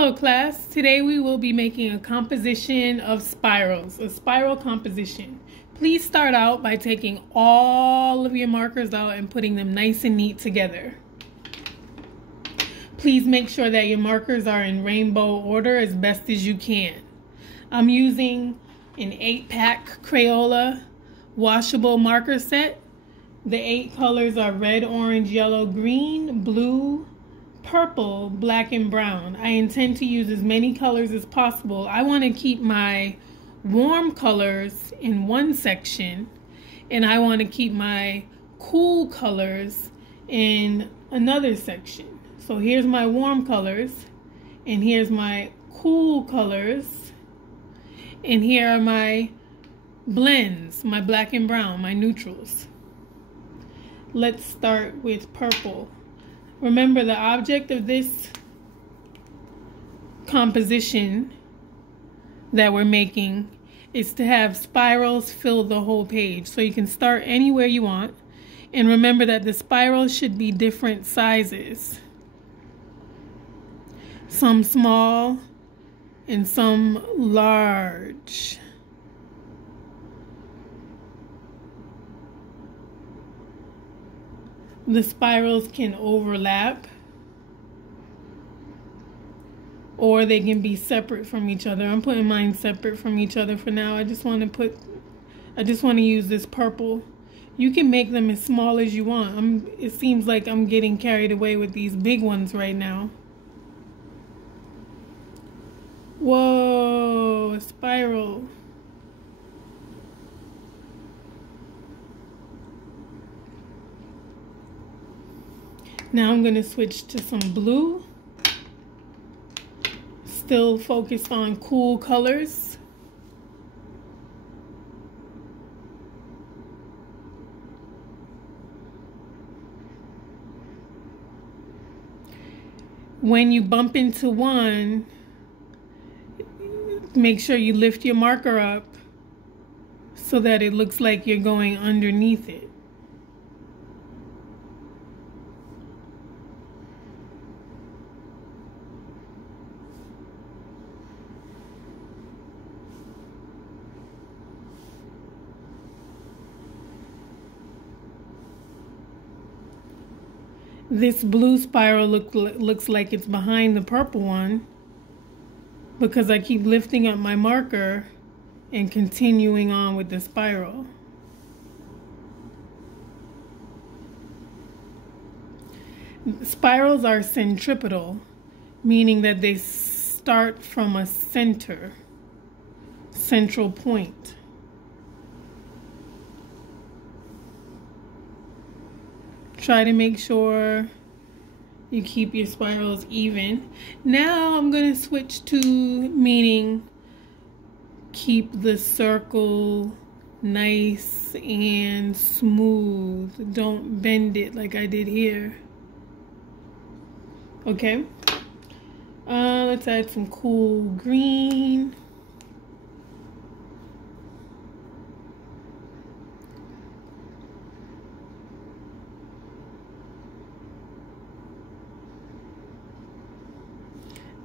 Hello class, today we will be making a composition of spirals, a spiral composition. Please start out by taking all of your markers out and putting them nice and neat together. Please make sure that your markers are in rainbow order as best as you can. I'm using an 8-pack Crayola washable marker set. The 8 colors are red, orange, yellow, green, blue, purple, black, and brown. I intend to use as many colors as possible. I want to keep my warm colors in one section, and I want to keep my cool colors in another section. So here's my warm colors, and here's my cool colors, and here are my blends, my black and brown, my neutrals. Let's start with purple. Remember, the object of this composition that we're making is to have spirals fill the whole page. So you can start anywhere you want. And remember that the spirals should be different sizes. Some small and some large. The spirals can overlap, or they can be separate from each other. I'm putting mine separate from each other for now. I just want to use this purple. You can make them as small as you want. It seems like I'm getting carried away with these big ones right now. Whoa, a spiral. Now I'm going to switch to some blue. Still focused on cool colors. When you bump into one, make sure you lift your marker up so that it looks like you're going underneath it. This blue spiral looks like it's behind the purple one because I keep lifting up my marker and continuing on with the spiral. Spirals are centripetal, meaning that they start from a central point. Try to make sure you keep your spirals even. Now I'm going to switch to meaning keep the circle nice and smooth. Don't bend it like I did here. Okay. Let's add some cool green.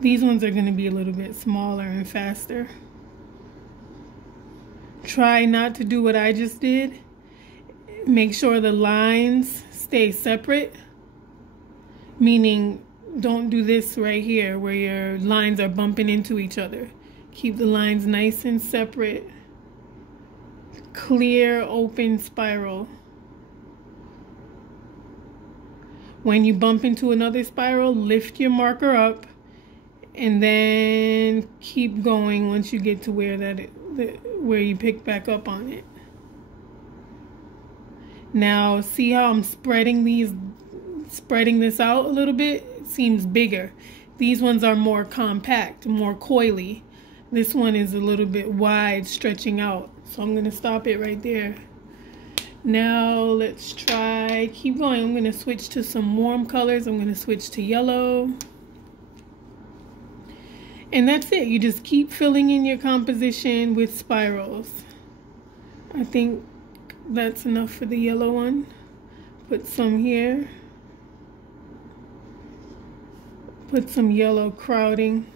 These ones are going to be a little bit smaller and faster. Try not to do what I just did. Make sure the lines stay separate. Meaning, don't do this right here where your lines are bumping into each other. Keep the lines nice and separate. Clear, open spiral. When you bump into another spiral, lift your marker up. And then keep going once you get to where you pick back up on it. Now see how I'm spreading this out a little bit? It seems bigger. These ones are more compact, more coily. This one is a little bit wide, stretching out. So I'm going to stop it right there. Now let's try, keep going. I'm going to switch to some warm colors. I'm going to switch to yellow. And that's it. You just keep filling in your composition with spirals. I think that's enough for the yellow one. Put some here. Put some yellow crowding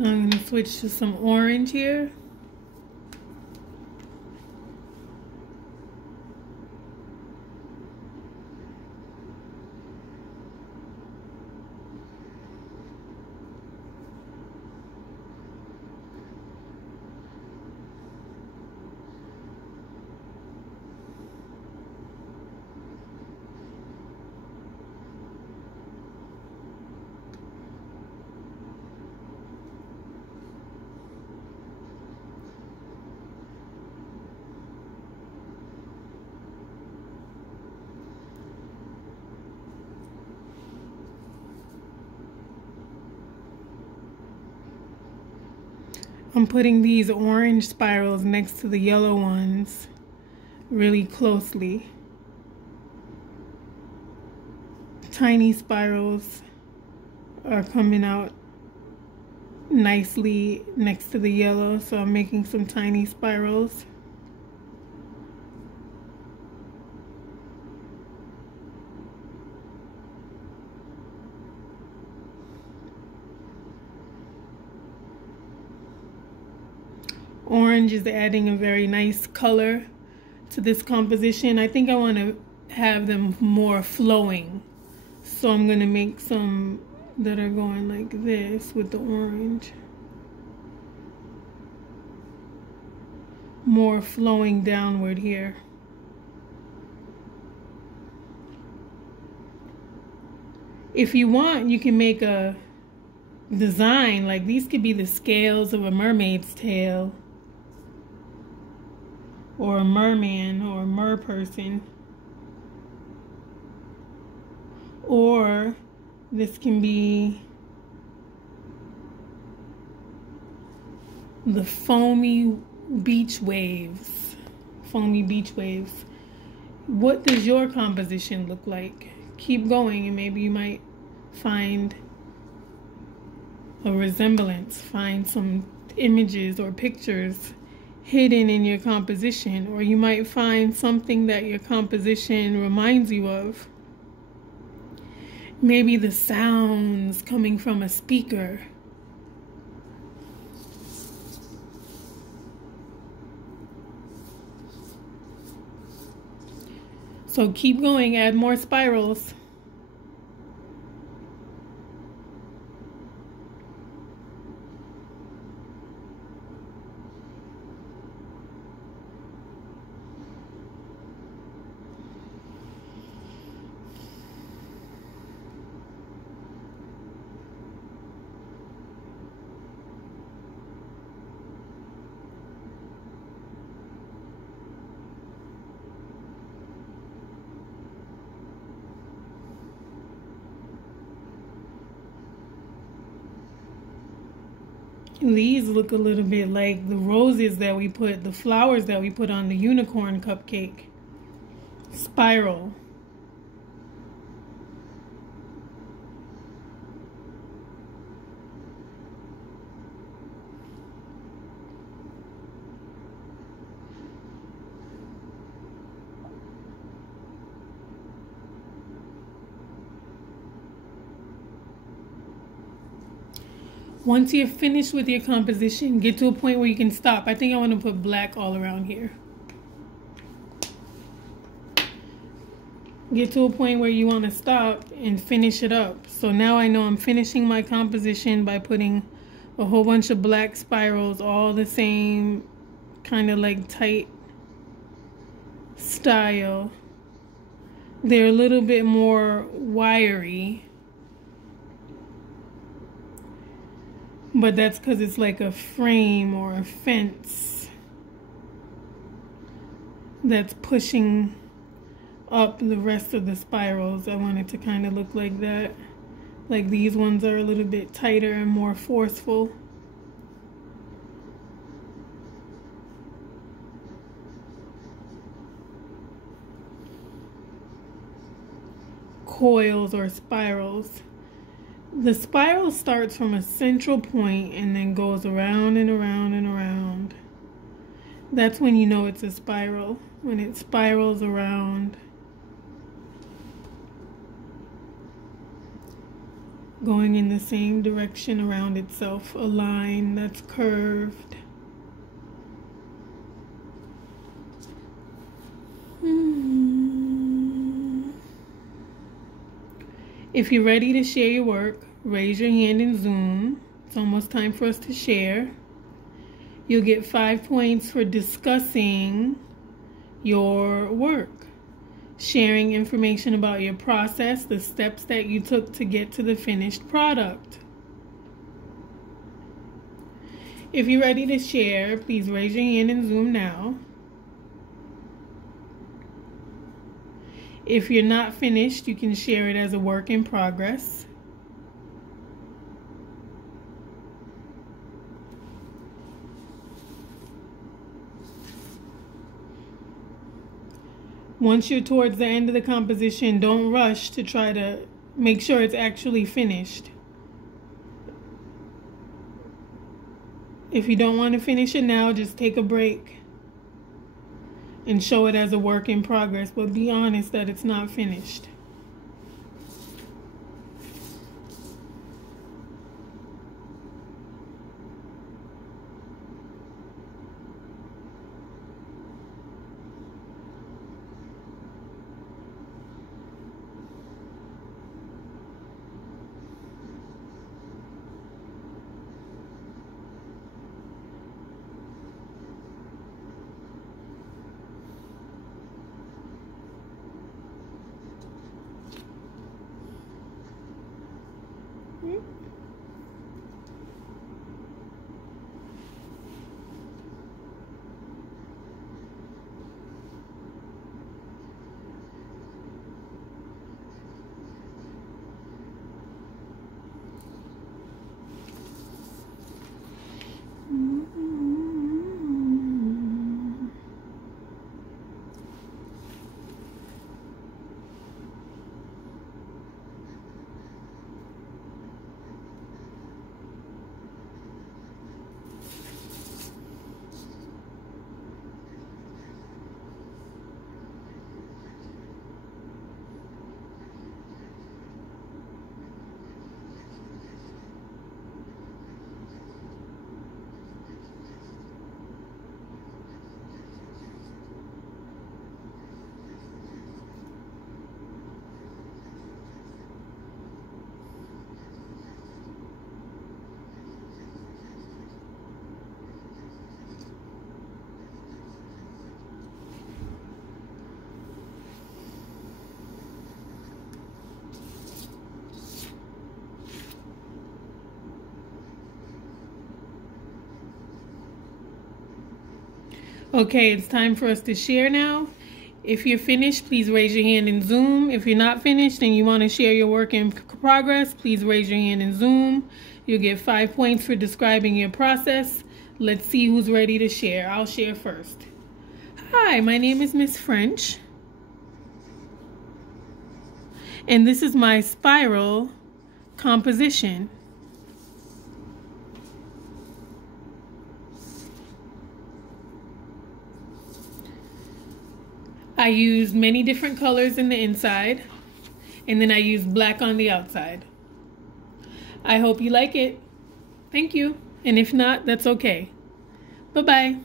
I'm going to switch to some orange here. I'm putting these orange spirals next to the yellow ones really closely. Tiny spirals are coming out nicely next to the yellow, so I'm making some tiny spirals. Orange is adding a very nice color to this composition. I think I want to have them more flowing, so I'm going to make some that are going like this with the orange, more flowing downward here. If you want, you can make a design like these could be the scales of a mermaid's tail, or a merman, or a mer person. Or this can be the foamy beach waves. Foamy beach waves. What does your composition look like? Keep going and maybe you might find a resemblance. Find some images or pictures hidden in your composition, or you might find something that your composition reminds you of. Maybe the sounds coming from a speaker. So keep going, add more spirals. These look a little bit like the roses that we put, the flowers that we put on the unicorn cupcake. Spiral. Once you're finished with your composition, get to a point where you can stop. I think I want to put black all around here. Get to a point where you want to stop and finish it up. So now I know I'm finishing my composition by putting a whole bunch of black spirals, all the same kind of like tight style. They're a little bit more wiry, but that's because it's like a frame or a fence that's pushing up the rest of the spirals. I want it to kind of look like that. Like these ones are a little bit tighter and more forceful. Coils or spirals. The spiral starts from a central point and then goes around and around and around. That's when you know it's a spiral, when it spirals around. . going in the same direction around itself, a line that's curved. If you're ready to share your work, raise your hand in Zoom. It's almost time for us to share. You'll get 5 points for discussing your work, sharing information about your process, the steps that you took to get to the finished product. If you're ready to share, please raise your hand in Zoom now. If you're not finished, you can share it as a work in progress. Once you're towards the end of the composition, don't rush to try to make sure it's actually finished. If you don't want to finish it now, just take a break and show it as a work in progress, but be honest that it's not finished. Okay, it's time for us to share now. If you're finished, please raise your hand in Zoom. If you're not finished and you want to share your work in progress, please raise your hand in Zoom. You'll get 5 points for describing your process. Let's see who's ready to share. I'll share first. Hi, my name is Miss French. And this is my spiral composition. I use many different colors in the inside, and then I use black on the outside. I hope you like it. Thank you. And if not, that's okay. Bye-bye.